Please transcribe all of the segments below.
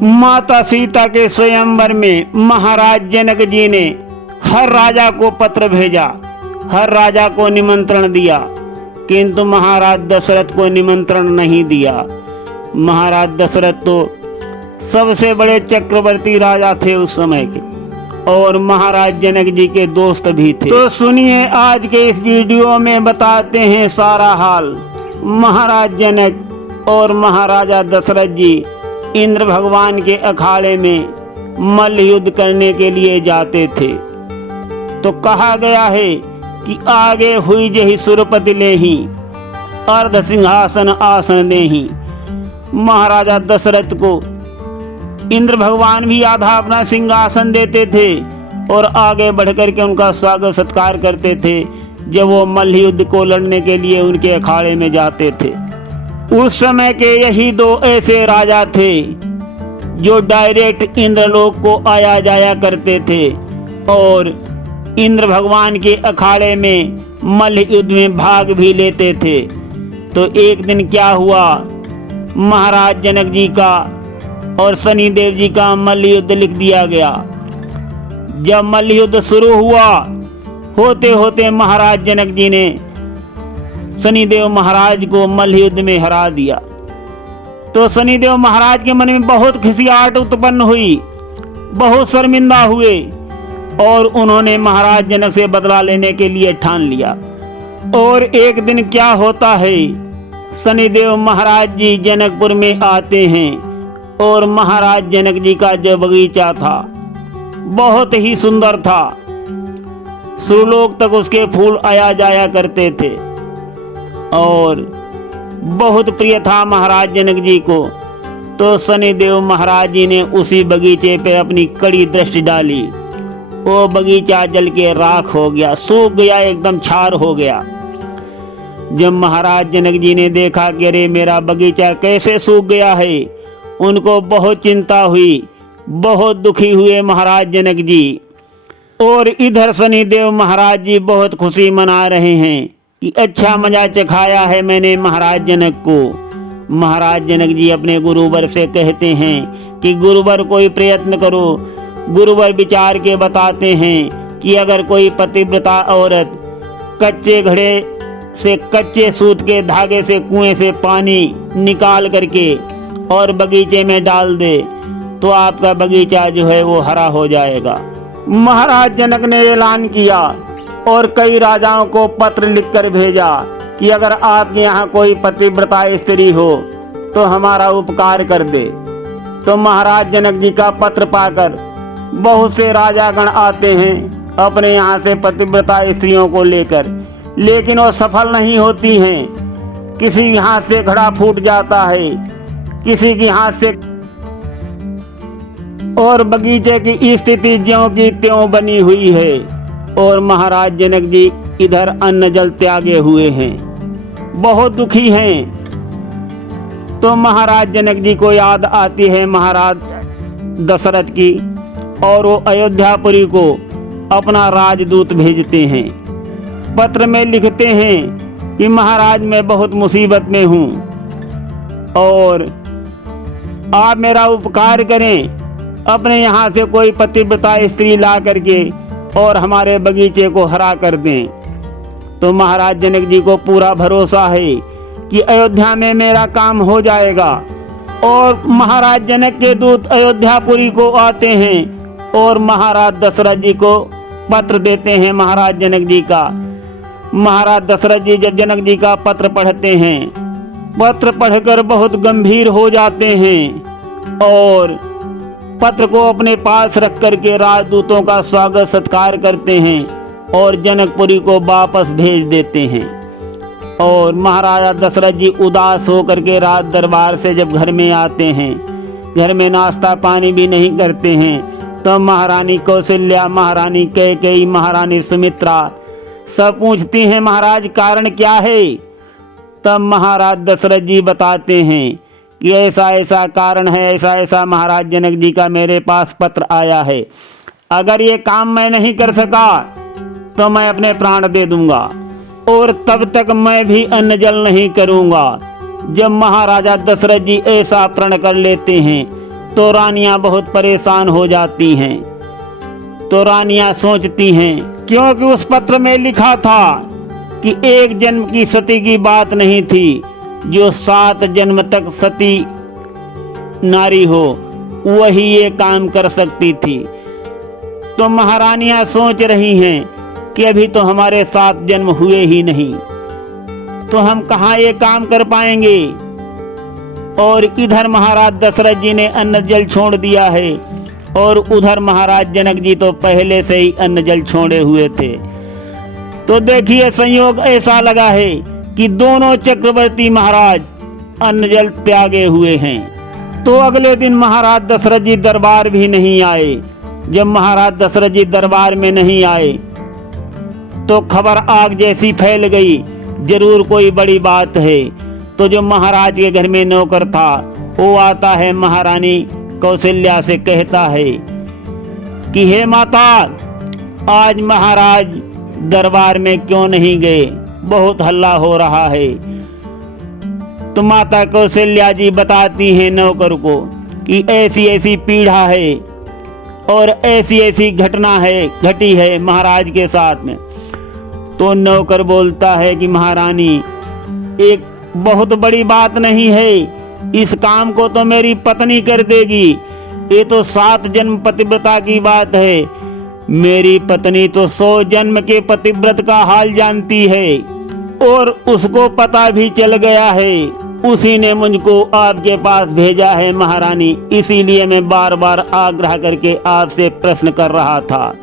माता सीता के स्वयंवर में महाराज जनक जी ने हर राजा को पत्र भेजा, हर राजा को निमंत्रण दिया, किंतु महाराज दशरथ को निमंत्रण नहीं दिया। महाराज दशरथ तो सबसे बड़े चक्रवर्ती राजा थे उस समय के, और महाराज जनक जी के दोस्त भी थे। तो सुनिए, आज के इस वीडियो में बताते हैं सारा हाल। महाराज जनक और महाराजा दशरथ जी इंद्र भगवान के अखाड़े में मल्ल युद्ध करने के लिए जाते थे। तो कहा गया है कि आगे हुई जही सुरपति लेही, अर्ध सिंहासन आसन देही। महाराजा दशरथ को इंद्र भगवान भी आधा अपना सिंहासन देते थे और आगे बढ़कर के उनका स्वागत सत्कार करते थे जब वो मल्ल युद्ध को लड़ने के लिए उनके अखाड़े में जाते थे। उस समय के यही दो ऐसे राजा थे जो डायरेक्ट इंद्रलोक को आया जाया करते थे और इंद्र भगवान के अखाड़े में मल्ल युद्ध में भाग भी लेते थे। तो एक दिन क्या हुआ, महाराज जनक जी का और शनिदेव जी का मल्ल युद्ध लिख दिया गया। जब मल्ल युद्ध शुरू हुआ, होते होते महाराज जनक जी ने शनिदेव महाराज को मल्ल युद्ध में हरा दिया। तो शनिदेव महाराज के मन में बहुत खिसियाहट उत्पन्न हुई, बहुत शर्मिंदा हुए और उन्होंने महाराज जनक से बदला लेने के लिए ठान लिया। और एक दिन क्या होता है, शनिदेव महाराज जी जनकपुर में आते हैं और महाराज जनक जी का जो बगीचा था बहुत ही सुंदर था, सुरलोक तक उसके फूल आया जाया करते थे और बहुत प्रिय था महाराज जनक जी को। तो शनिदेव महाराज जी ने उसी बगीचे पे अपनी कड़ी दृष्टि डाली। वो बगीचा जल के राख हो गया, सूख गया, एकदम छार हो गया। जब महाराज जनक जी ने देखा कि अरे मेरा बगीचा कैसे सूख गया है, उनको बहुत चिंता हुई, बहुत दुखी हुए महाराज जनक जी। और इधर शनिदेव महाराज जी बहुत खुशी मना रहे हैं कि अच्छा मजा चखाया है मैंने महाराज जनक को। महाराज जनक जी अपने गुरुवर से कहते हैं कि गुरुवर कोई प्रयत्न करो। गुरुवर विचार के बताते हैं कि अगर कोई पतिव्रता औरत कच्चे घड़े से, कच्चे सूत के धागे से कुएं से पानी निकाल करके और बगीचे में डाल दे तो आपका बगीचा जो है वो हरा हो जाएगा। महाराज जनक ने ऐलान किया और कई राजाओं को पत्र लिखकर भेजा कि अगर आपके यहाँ कोई पतिव्रता स्त्री हो तो हमारा उपकार कर दे। तो महाराज जनक जी का पत्र पाकर बहुत से राजागण आते हैं अपने यहाँ से पतिव्रता स्त्रियों को लेकर, लेकिन वो सफल नहीं होती हैं। किसी के हाथ से घड़ा फूट जाता है, किसी के हाथ से, और बगीचे की स्थिति ज्यों की त्यों बनी हुई है। और महाराज जनक जी इधर अन्न जल त्यागे हुए हैं, बहुत दुखी हैं। तो महाराज जनक जी को याद आती है महाराज दशरथ की और वो अयोध्यापुरी को अपना राजदूत भेजते हैं। पत्र में लिखते हैं कि महाराज मैं बहुत मुसीबत में हूँ और आप मेरा उपकार करें, अपने यहाँ से कोई पतिव्रता स्त्री ला करके और हमारे बगीचे को हरा कर दें। तो महाराज जनक जी को पूरा भरोसा है कि अयोध्या में मेरा काम हो जाएगा। और महाराज जनक के दूत अयोध्यापुरी को आते हैं और महाराज दशरथ जी को पत्र देते हैं महाराज जनक जी का। महाराज दशरथ जी जब जनक जी का पत्र पढ़ते हैं, पत्र पढ़कर बहुत गंभीर हो जाते हैं और पत्र को अपने पास रख करके राजदूतों का स्वागत सत्कार करते हैं और जनकपुरी को वापस भेज देते हैं। और महाराजा दशरथ जी उदास होकर के राज दरबार से जब घर में आते हैं, घर में नाश्ता पानी भी नहीं करते हैं, तो महारानी कौशल्या, महारानी कैकेयी, महारानी सुमित्रा सब पूछती हैं महाराज कारण क्या है। तब महाराज दशरथ जी बताते हैं कि ऐसा ऐसा कारण है, ऐसा ऐसा महाराज जनक जी का मेरे पास पत्र आया है। अगर ये काम मैं नहीं कर सका तो मैं अपने प्राण दे दूंगा और तब तक मैं भी अन्न जल नहीं करूंगा। जब महाराजा दशरथ जी ऐसा प्रण कर लेते हैं तो रानियां बहुत परेशान हो जाती हैं। तो रानियां सोचती हैं, क्योंकि उस पत्र में लिखा था कि एक जन्म की सती की बात नहीं थी, जो 7 जन्म तक सती नारी हो वही ये काम कर सकती थी। तो महारानियां सोच रही हैं कि अभी तो हमारे 7 जन्म हुए ही नहीं, तो हम कहाँ ये काम कर पाएंगे। और इधर महाराज दशरथ जी ने अन्न जल छोड़ दिया है, और उधर महाराज जनक जी तो पहले से ही अन्न जल छोड़े हुए थे। तो देखिए संयोग ऐसा लगा है कि दोनों चक्रवर्ती महाराज अन्न जल त्यागे हुए हैं। तो अगले दिन महाराज दशरथ जी दरबार भी नहीं आए। जब महाराज दशरथ जी दरबार में नहीं आए तो खबर आग जैसी फैल गई, जरूर कोई बड़ी बात है। तो जो महाराज के घर में नौकर था वो आता है, महारानी कौशल्या से कहता है कि हे माता, आज महाराज दरबार में क्यों नहीं गए, बहुत हल्ला हो रहा है। तो माता कौशल्या जी बताती हैं नौकर को कि ऐसी ऐसी पीड़ा है और ऐसी ऐसी घटना है घटी है महाराज के साथ में। तो नौकर बोलता है कि महारानी, एक बहुत बड़ी बात नहीं है, इस काम को तो मेरी पत्नी कर देगी, ये तो 7 जन्म पतिव्रता की बात है। मेरी पत्नी तो 100 जन्म के पतिव्रत का हाल जानती है और उसको पता भी चल गया है, उसी ने मुझको आपके पास भेजा है महारानी, इसीलिए मैं बार बार आग्रह करके आपसे प्रश्न कर रहा था।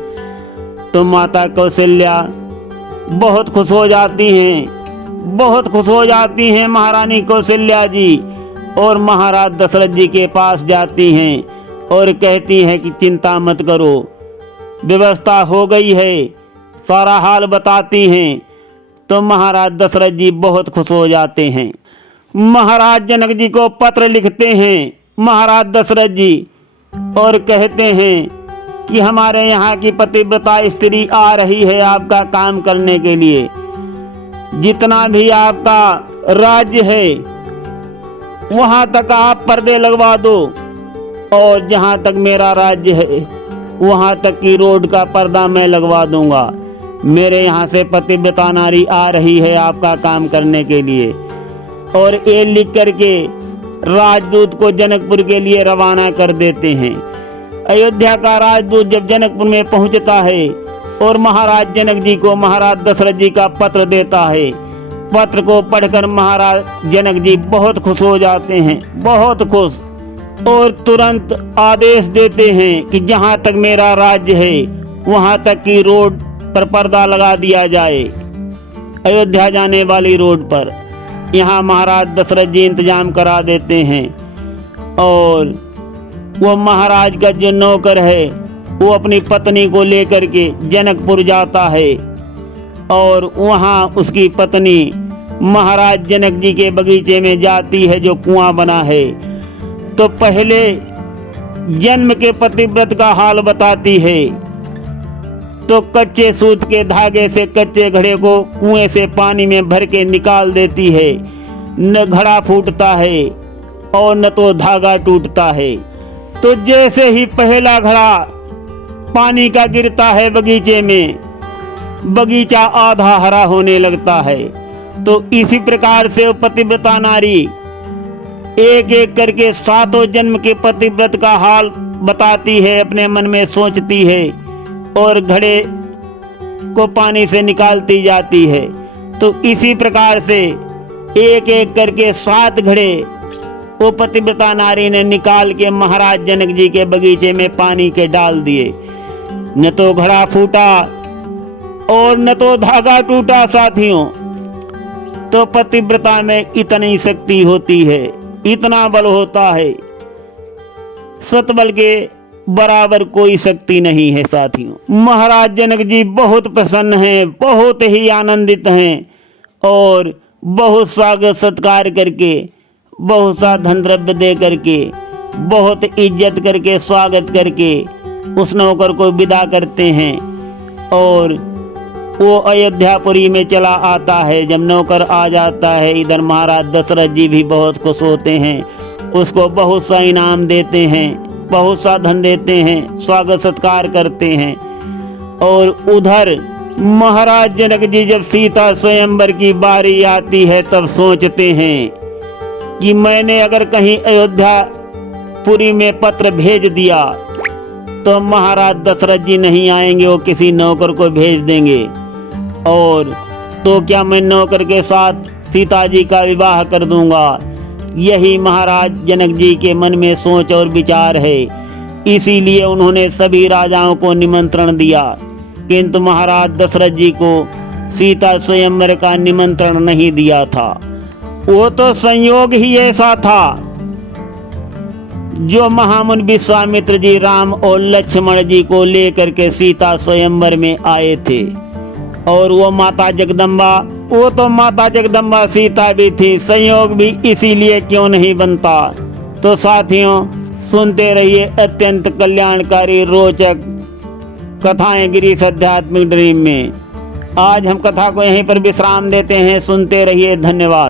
तो माता कौशल्या बहुत खुश हो जाती हैं, बहुत खुश हो जाती हैं महारानी कौशल्या जी, और महाराज दशरथ जी के पास जाती हैं और कहती हैं कि चिंता मत करो, व्यवस्था हो गई है, सारा हाल बताती हैं। तो महाराज दशरथ जी बहुत खुश हो जाते हैं। महाराज जनक जी को पत्र लिखते हैं महाराज दशरथ जी और कहते हैं कि हमारे यहाँ की पतिव्रता स्त्री आ रही है आपका काम करने के लिए। जितना भी आपका राज्य है वहाँ तक आप पर्दे लगवा दो, और जहाँ तक मेरा राज्य है वहाँ तक की रोड का पर्दा मैं लगवा दूंगा। मेरे यहाँ से पतिव्रता नारी आ रही है आपका काम करने के लिए। और ये लिख करके राजदूत को जनकपुर के लिए रवाना कर देते हैं। अयोध्या का राजदूत जब जनकपुर में पहुंचता है और महाराज जनक जी को महाराज दशरथ जी का पत्र देता है, पत्र को पढ़कर महाराज जनक जी बहुत खुश हो जाते हैं, बहुत खुश, और तुरंत आदेश देते हैं कि जहां तक मेरा राज्य है वहां तक की रोड पर पर्दा लगा दिया जाए, अयोध्या जाने वाली रोड पर। यहाँ महाराज दशरथ जी इंतजाम करा देते हैं, और वो महाराज का जो नौकर है वो अपनी पत्नी को लेकर के जनकपुर जाता है, और वहाँ उसकी पत्नी महाराज जनक जी के बगीचे में जाती है जो कुआं बना है। तो पहले जन्म के पतिव्रत का हाल बताती है। तो कच्चे सूत के धागे से कच्चे घड़े को कुएं से पानी में भर के निकाल देती है। न घड़ा फूटता है और न तो धागा टूटता है। तो जैसे ही पहला घड़ा पानी का गिरता है बगीचे में, बगीचा आधा हरा होने लगता है। तो इसी प्रकार से पतिव्रता नारी एक एक करके 7 जन्म के पतिव्रत का हाल बताती है, अपने मन में सोचती है और घड़े को पानी से निकालती जाती है। तो इसी प्रकार से एक एक करके 7 घड़े वो पतिव्रता नारी ने निकाल के महाराज जनक जी के बगीचे में पानी के डाल दिए। न तो घड़ा फूटा और न तो धागा टूटा साथियों। तो पतिव्रता में इतनी शक्ति होती है, इतना बल होता है, सतबल के बराबर कोई शक्ति नहीं है साथियों। महाराज जनक जी बहुत प्रसन्न हैं, बहुत ही आनंदित हैं, और बहुत स्वागत सत्कार करके, बहुत सा धन द्रव्य दे करके, बहुत इज्जत करके, स्वागत करके उस नौकर को विदा करते हैं। और वो अयोध्यापुरी में चला आता है। जब नौकर आ जाता है, इधर महाराज दशरथ जी भी बहुत खुश होते हैं उसको बहुत सा इनाम देते हैं, बहुत सा धन देते हैं, स्वागत सत्कार करते हैं। और उधर महाराज जनक जी जब सीता स्वयंवर की बारी आती है तब सोचते हैं कि मैंने अगर कहीं अयोध्यापुरी में पत्र भेज दिया तो महाराज दशरथ जी नहीं आएंगे, वो किसी नौकर को भेज देंगे, और तो क्या मैं नौकर के साथ सीता जी का विवाह कर दूंगा। यही महाराज जनक जी के मन में सोच और विचार है। इसीलिए उन्होंने सभी राजाओं को निमंत्रण दिया, किंतु महाराज दशरथ जी को सीता स्वयंवर का निमंत्रण नहीं दिया था। वो तो संयोग ही ऐसा था, जो महामुनि विश्वामित्र जी राम और लक्ष्मण जी को लेकर के सीता स्वयंवर में आए थे। और वो माता जगदम्बा सीता भी थी, संयोग भी इसीलिए क्यों नहीं बनता। तो साथियों, सुनते रहिए अत्यंत कल्याणकारी रोचक कथाएं गिरीश आध्यात्मिक ड्रीम में। आज हम कथा को यहीं पर विश्राम देते हैं। सुनते रहिए, धन्यवाद।